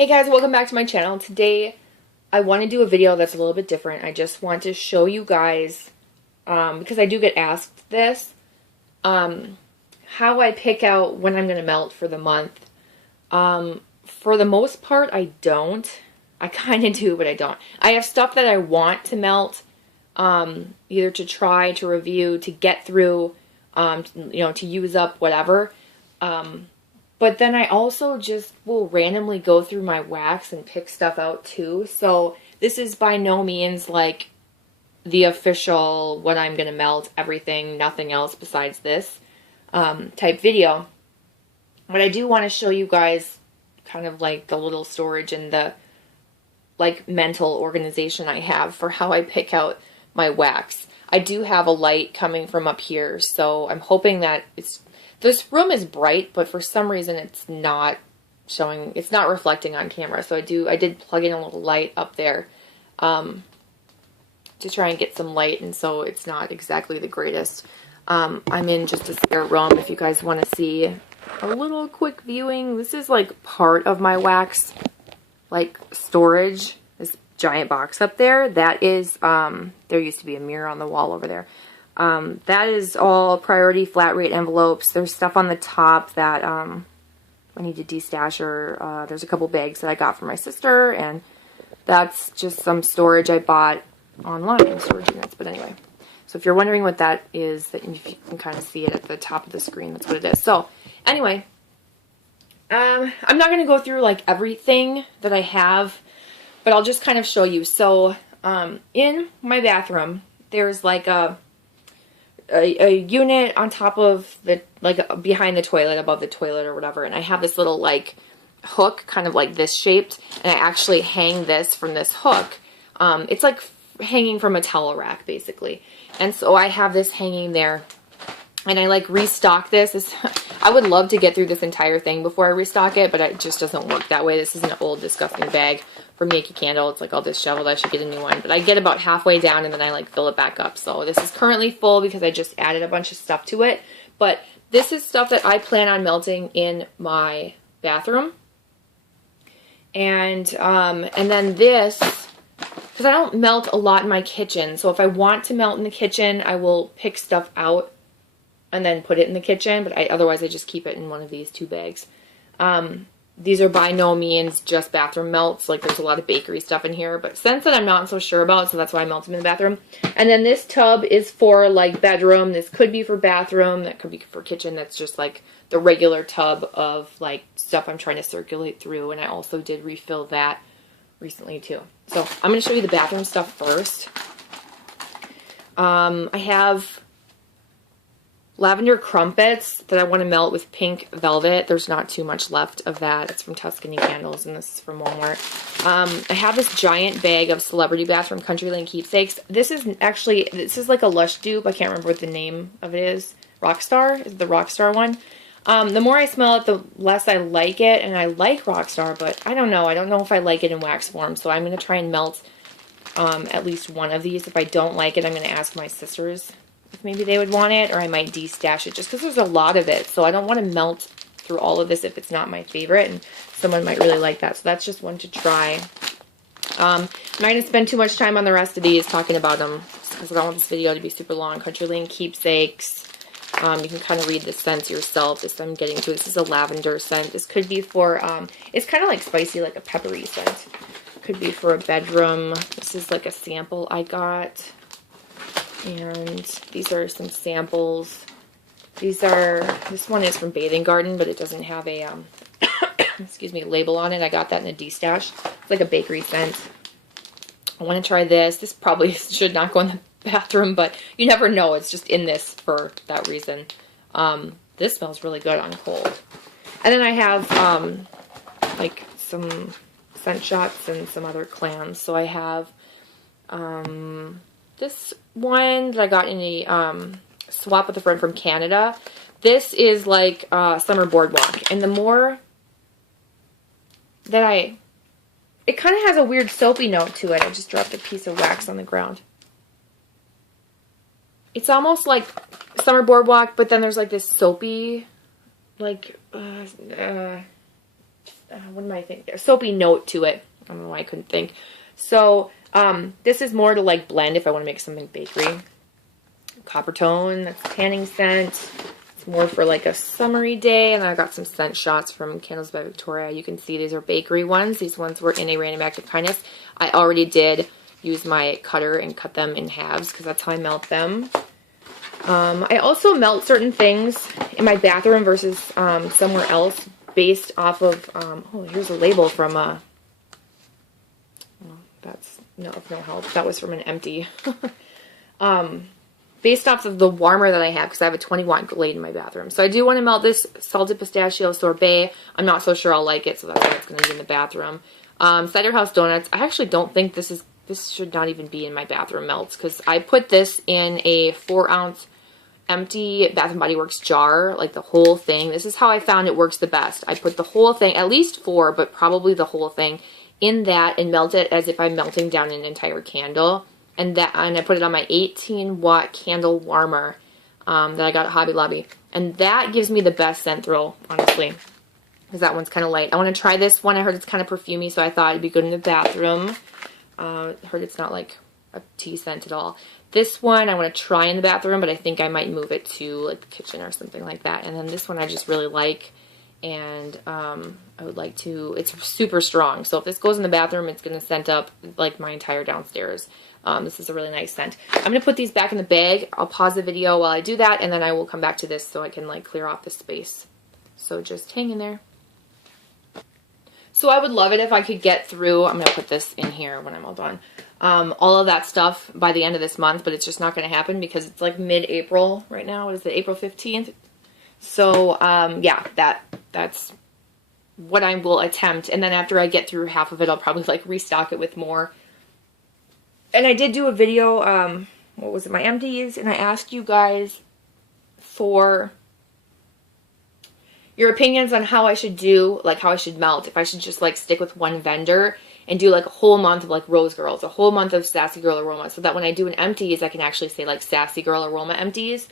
Hey guys, welcome back to my channel. Today I want to do a video that's a little bit different. I just want to show you guys, because I do get asked this, how I pick out when I'm going to melt for the month. For the most part, I don't. I kind of do, but I don't. I have stuff that I want to melt, either to try, to review, to get through, to use up, whatever. But then I also just will randomly go through my wax and pick stuff out too. So this is by no means like the official what I'm going to melt, everything, nothing else besides this type video. But I do want to show you guys kind of like the little storage and the like mental organization I have for how I pick out my wax. I do have a light coming from up here, so I'm hoping that this room is bright, but for some reason it's not showing, it's not reflecting on camera. So I did plug in a little light up there to try and get some light, and so it's not exactly the greatest. I'm in just a spare room if you guys want to see a little quick viewing. This is like part of my wax, like storage, this giant box up there. That is, there used to be a mirror on the wall over there. That is all priority flat rate envelopes. There's stuff on the top that I need to destash, or there's a couple bags that I got from my sister, and that's just some storage I bought online, storage units. But anyway, so if you're wondering what that is, that you can kind of see it at the top of the screen, that's what it is. So anyway, I'm not going to go through like everything that I have, but I'll just kind of show you. So in my bathroom, there's like a unit on top of the, like behind the toilet, above the toilet or whatever, and I have this little like hook, kind of like this shaped, and I actually hang this from this hook. It's like hanging from a towel rack basically, and so I have this hanging there, and I like restock this. I would love to get through this entire thing before I restock it, but it just doesn't work that way. This is an old disgusting bag from Yankee Candle. It's like all disheveled. I should get a new one, but I get about halfway down and then I like fill it back up. So this is currently full because I just added a bunch of stuff to it, but this is stuff that I plan on melting in my bathroom. And then this, because I don't melt a lot in my kitchen, so if I want to melt in the kitchen, I will pick stuff out and then put it in the kitchen, but otherwise I just keep it in one of these two bags. These are by no means just bathroom melts. Like, there's a lot of bakery stuff in here, but scents that I'm not so sure about, so that's why I melt them in the bathroom. And then this tub is for like bedroom. This could be for bathroom. That could be for kitchen. That's just like the regular tub of like stuff I'm trying to circulate through. And I also did refill that recently too. So I'm going to show you the bathroom stuff first. I have lavender crumpets that I want to melt with pink velvet. There's not too much left of that. It's from Tuscany Candles, and this is from Walmart. I have this giant bag of Celebrity Bath from Country Lane Keepsakes. This is like a Lush dupe. I can't remember what the name of it is. Rockstar is the Rockstar one. The more I smell it, the less I like it, and I like Rockstar, but I don't know. I don't know if I like it in wax form, so I'm going to try and melt at least one of these. If I don't like it, I'm going to ask my sisters if maybe they would want it, or I might destash it just because there's a lot of it. So I don't want to melt through all of this if it's not my favorite, and someone might really like that. So that's just one to try. I'm not going to spend too much time on the rest of these talking about them because I don't want this video to be super long. Country Lane Keepsakes. You can kind of read the scents yourself. This I'm getting to. This is a lavender scent. This could be for, it's kind of like spicy, like a peppery scent. Could be for a bedroom. This is like a sample I got. And these are some samples. This one is from Bathing Garden, but it doesn't have a, excuse me, label on it. I got that in a destash. It's like a bakery scent. I want to try this. This probably should not go in the bathroom, but you never know. It's just in this for that reason. This smells really good on cold. And then I have, like some scent shots and some other clams. So I have, this one that I got in a swap with a friend from Canada. This is like Summer Boardwalk. And the more that it kind of has a weird soapy note to it. I just dropped a piece of wax on the ground. It's almost like Summer Boardwalk, but then there's like this soapy, like, what am I I think there's soapy note to it. I don't know why I couldn't think. So, this is more to like blend if I want to make something bakery. Copper Tone, that's tanning scent. It's more for like a summery day. And then I got some scent shots from Candles by Victoria. You can see these are bakery ones. These ones were in a Random Act of Kindness. I already did use my cutter and cut them in halves because that's how I melt them. I also melt certain things in my bathroom versus somewhere else based off of, oh, here's a label from, well, that's of no help. That was from an empty. Based off of the warmer that I have, because I have a 20-watt Glade in my bathroom. So I do want to melt this Salted Pistachio Sorbet. I'm not so sure I'll like it, so that's why it's going to be in the bathroom. Cider House Donuts. I actually don't think this should not even be in my bathroom melts, because I put this in a 4-ounce empty Bath & Body Works jar, like the whole thing. This is how I found it works the best. I put the whole thing, at least 4, but probably the whole thing, in that and melt it as if I'm melting down an entire candle. And I put it on my 18-watt candle warmer that I got at Hobby Lobby. And that gives me the best scent thrill, honestly, because that one's kind of light. I want to try this one. I heard it's kind of perfumey, so I thought it'd be good in the bathroom. I heard it's not like a tea scent at all. This one I want to try in the bathroom, but I think I might move it to like the kitchen or something like that. And then this one I just really like, and I would like to, it's super strong. So if this goes in the bathroom, it's going to scent up like my entire downstairs. This is a really nice scent. I'm going to put these back in the bag. I'll pause the video while I do that, and then I will come back to this so I can like clear off the space. So just hang in there. So I would love it if I could get through, I'm going to put this in here when I'm all done, all of that stuff by the end of this month, but it's just not going to happen because it's like mid-April right now. What is it, April 15th? So, yeah, that's what I will attempt. And then after I get through half of it, I'll probably like restock it with more. And I did do a video, what was it, my empties, and I asked you guys for your opinions on how I should do, like how I should melt, if I should just like stick with one vendor and do like a whole month of like Rose Girls, a whole month of Sassy Girl Aroma, so that when I do an empties, I can actually say like Sassy Girl Aroma empties,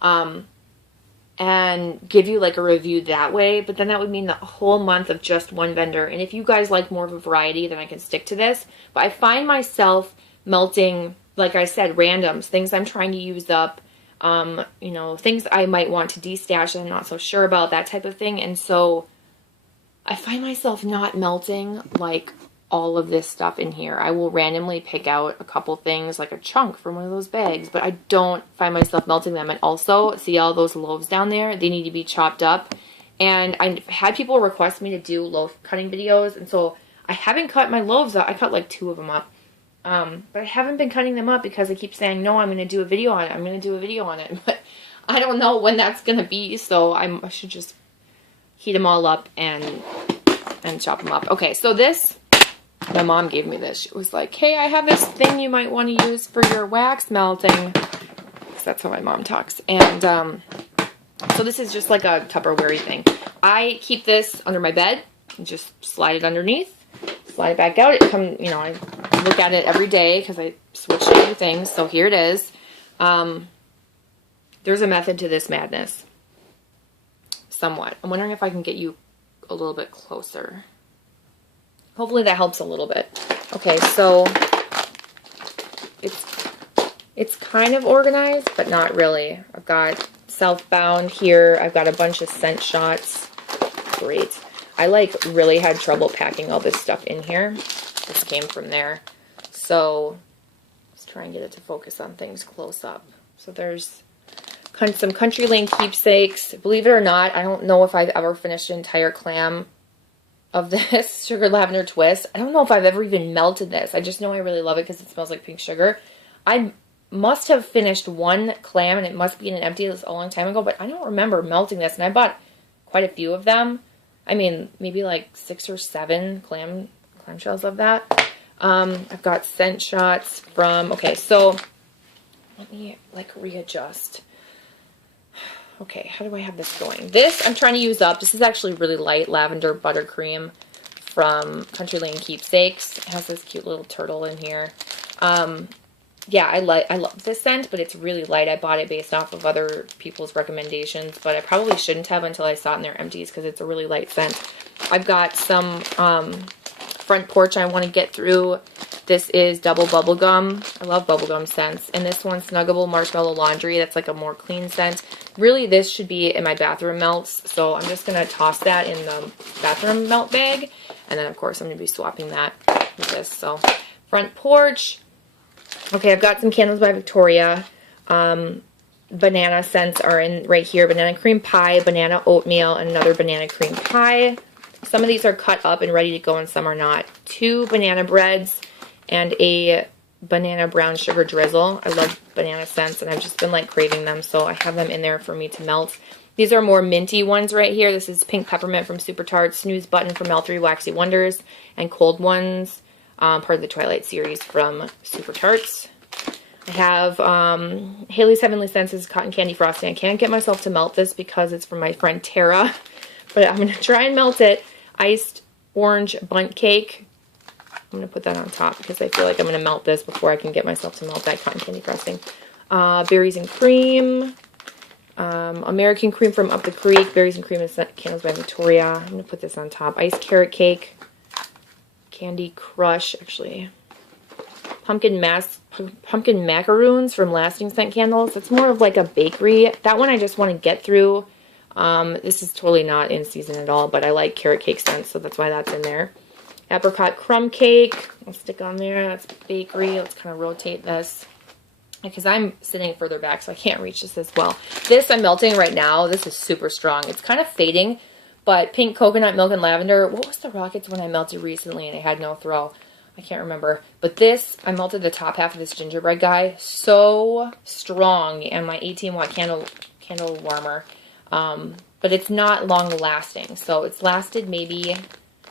and give you like a review that way. But then that would mean the whole month of just one vendor. And if you guys like more of a variety, then I can stick to this. But I find myself melting, like I said, randoms, things I'm trying to use up, you know, things I might want to destash and I'm not so sure about, that type of thing. And so I find myself not melting like all of this stuff in here. I will randomly pick out a couple things, like a chunk from one of those bags, but I don't find myself melting them. And also, see all those loaves down there? They need to be chopped up. And I've had people request me to do loaf cutting videos, and so I haven't cut my loaves up. I cut like 2 of them up. But I haven't been cutting them up because I keep saying, no, I'm going to do a video on it. I'm going to do a video on it. But I don't know when that's going to be, so I should just heat them all up and chop them up. Okay, so this, my mom gave me this. She was like, hey, I have this thing you might want to use for your wax melting. Because that's how my mom talks. And so this is just like a Tupperware thing. I keep this under my bed and just slide it underneath. Slide it back out. It comes, you know, I look at it every day because I switch to new things. So here it is. There's a method to this madness. Somewhat. I'm wondering if I can get you a little bit closer. Hopefully that helps a little bit. Okay, so it's kind of organized, but not really. I've got Southbound here. I've got a bunch of scent shots. Great. I like really had trouble packing all this stuff in here. This came from there. So let's try and get it to focus on things close up. So there's some Country Lane keepsakes. Believe it or not, I don't know if I've ever finished an entire clam of this Sugar Lavender Twist. I don't know if I've ever even melted this. I just know I really love it because it smells like pink sugar. I must have finished one clam, and it must be in an empty. This a long time ago, but I don't remember melting this. And I bought quite a few of them. I mean, maybe like 6 or 7 clamshells of that. I've got scent shots from, okay, so let me like readjust. Okay, how do I have this going? This I'm trying to use up. This is actually really light lavender buttercream from Country Lane Keepsakes. It has this cute little turtle in here. Yeah, I love this scent, but it's really light. I bought it based off of other people's recommendations, but I probably shouldn't have until I saw it in their empties because it's a really light scent. I've got some front porch I want to get through. This is double bubblegum. I love bubblegum scents. And this one's Snuggable Marshmallow Laundry. That's like a more clean scent. Really, this should be in my bathroom melts. So I'm just going to toss that in the bathroom melt bag. And then, of course, I'm going to be swapping that with this. So, front porch. Okay, I've got some Candles by Victoria. Banana scents are in right here. Banana cream pie, banana oatmeal, and another banana cream pie. Some of these are cut up and ready to go and some are not. 2 banana breads and a banana brown sugar drizzle. I love banana scents and I've just been like craving them, so I have them in there for me to melt. These are more minty ones right here. This is Pink Peppermint from Super Tarts, Snooze Button from L3 Waxy Wonders, and Cold Ones, part of the Twilight series from Super Tarts. I have Haley's Heavenly Senses Cotton Candy Frosting. I can't get myself to melt this because it's from my friend Tara, but I'm going to try and melt it. Iced Orange Bundt Cake. I'm going to put that on top because I feel like I'm going to melt this before I can get myself to melt that cotton candy frosting. Berries and Cream. American Cream from Up the Creek. Berries and Cream and Candles by Victoria. I'm going to put this on top. Iced Carrot Cake. Candy Crush, actually. Pumpkin Macaroons from Lasting Scent Candles. It's more of like a bakery. That one I just want to get through. This is totally not in season at all, but I like carrot cake scents, so that's why that's in there. Apricot Crumb Cake. I'll stick on there. That's bakery. Let's kind of rotate this because I'm sitting further back, so I can't reach this as well. This I'm melting right now. This is super strong. It's kind of fading, but Pink Coconut Milk and Lavender. What was the Rockets when I melted recently and it had no throw? I can't remember. But this, I melted the top half of this gingerbread guy. So strong. And my 18-watt candle warmer. But it's not long lasting. So it's lasted maybe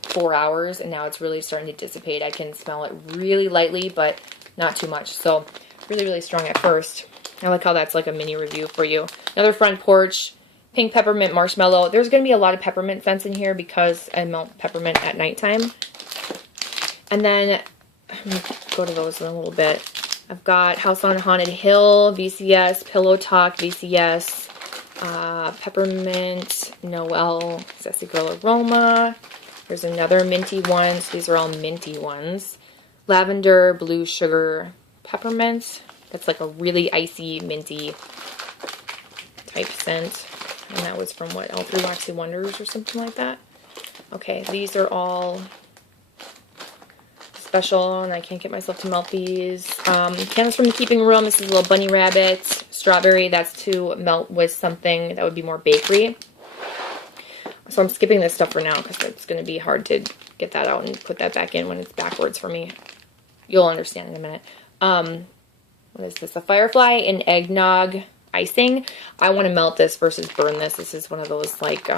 4 hours. And now it's really starting to dissipate. I can smell it really lightly, but not too much. So really, really strong at first. I like how that's like a mini review for you. Another front porch. Pink Peppermint Marshmallow. There's going to be a lot of peppermint scents in here because I melt peppermint at nighttime. And then, I'm going to go to those in a little bit. I've got House on Haunted Hill, VCS, Pillow Talk, VCS, Peppermint, Noel, Sassy Girl Aroma. There's another minty one. So these are all minty ones. Lavender, Blue Sugar, Peppermint. That's like a really icy, minty type scent. And that was from, what, L3 Waxy Wonders or something like that? Okay, these are all special, and I can't get myself to melt these. Candles from the Keeping Room. This is a little bunny rabbit. Strawberry, that's to melt with something that would be more bakery. So I'm skipping this stuff for now because it's going to be hard to get that out and put that back in when it's backwards for me. You'll understand in a minute. What is this? A Firefly and Eggnog Icing. I want to melt this versus burn this. This is one of those like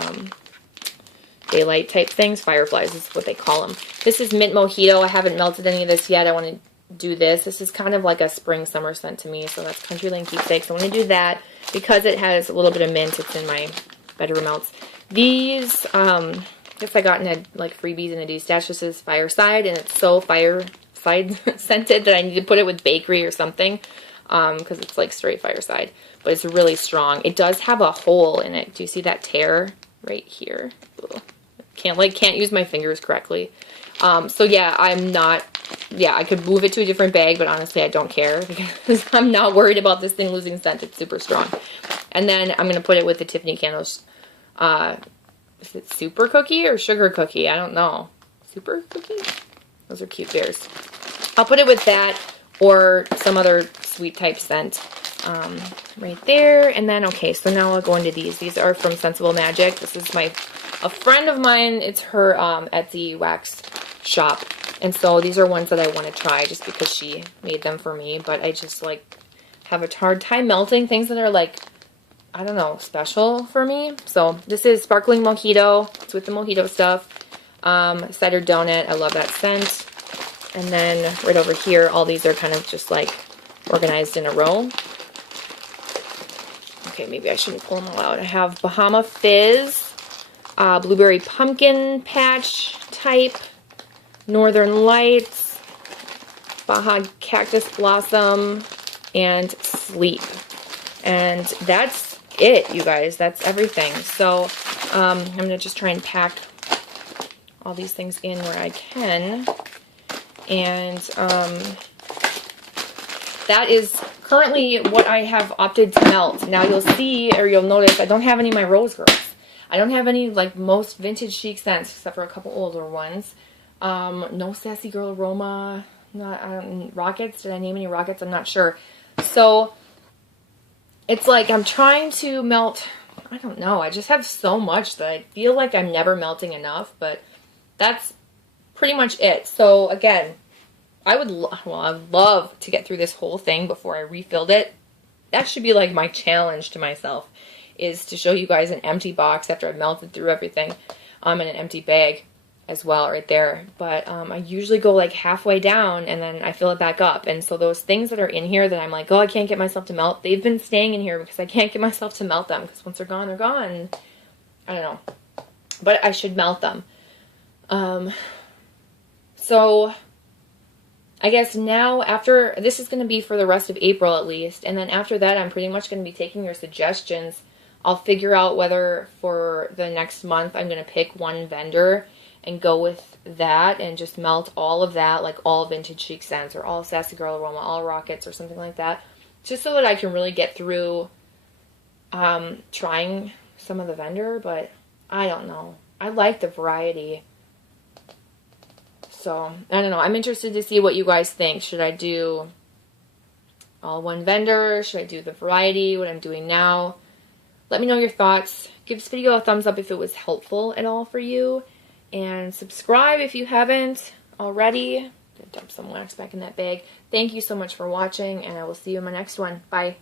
daylight type things. Fireflies is what they call them. This is Mint Mojito. I haven't melted any of this yet. I want to do this. This is kind of like a spring summer scent to me, so that's Country Lane Keepsakes. I want to do that because it has a little bit of mint. It's in my bedroom melts. These, I guess I got in a, like freebies in a destash. This is Fireside, and it's so fireside scented that I need to put it with bakery or something because it's like straight Fireside, but it's really strong. It does have a hole in it. Do you see that tear right here? Ugh. Can't use my fingers correctly. So yeah, I could move it to a different bag, but honestly I don't care because I'm not worried about this thing losing scent. It's super strong. And then I'm going to put it with the Tiffany candles. Is it Super Cookie or Sugar Cookie? I don't know. Super Cookie? Those are cute bears. I'll put it with that or some other sweet type scent right there. And then, okay, so now I'll go into these. These are from Sensible Magic. This is a friend of mine. It's her Etsy wax shop. And so these are ones that I want to try just because she made them for me. But I just like have a hard time melting things that are like, I don't know, special for me. So this is Sparkling Mojito. It's with the mojito stuff. Cider Donut. I love that scent. And then right over here, all these are kind of just like organized in a row. Okay, maybe I shouldn't pull them all out. I have Bahama Fizz, Blueberry Pumpkin Patch type, Northern Lights, Baja Cactus Blossom, and Sleep. And that's it, you guys. That's everything. So I'm going to just try and pack all these things in where I can. And that is currently what I have opted to melt. Now you'll see, or you'll notice, I don't have any of my Rose Girls. I don't have any, like, most vintage chic scents, except for a couple older ones. No Sassy Girl Aroma. Rockets. Did I name any Rockets? I'm not sure. So, it's like I'm trying to melt, I don't know. I just have so much that I feel like I'm never melting enough, but that's pretty much it. So, again, I'd love to get through this whole thing before I refilled it. That should be like my challenge to myself, is to show you guys an empty box after I've melted through everything, in an empty bag as well right there. But I usually go like halfway down and then I fill it back up. And so those things that are in here that I'm like, oh, I can't get myself to melt, they've been staying in here because I can't get myself to melt them, because once they're gone, they're gone. I don't know. But I should melt them. So I guess now, after, this is going to be for the rest of April at least, and then after that I'm pretty much going to be taking your suggestions. I'll figure out whether for the next month I'm going to pick one vendor and go with that and just melt all of that, like all vintage chic scents or all Sassy Girl Aroma, all Rockets or something like that, just so that I can really get through trying some of the vendor. But I don't know. I like the variety. So, I don't know. I'm interested to see what you guys think. Should I do all one vendor? Should I do the variety, what I'm doing now? Let me know your thoughts. Give this video a thumbs up if it was helpful at all for you. And subscribe if you haven't already. I'm gonna dump some wax back in that bag. Thank you so much for watching, and I will see you in my next one. Bye.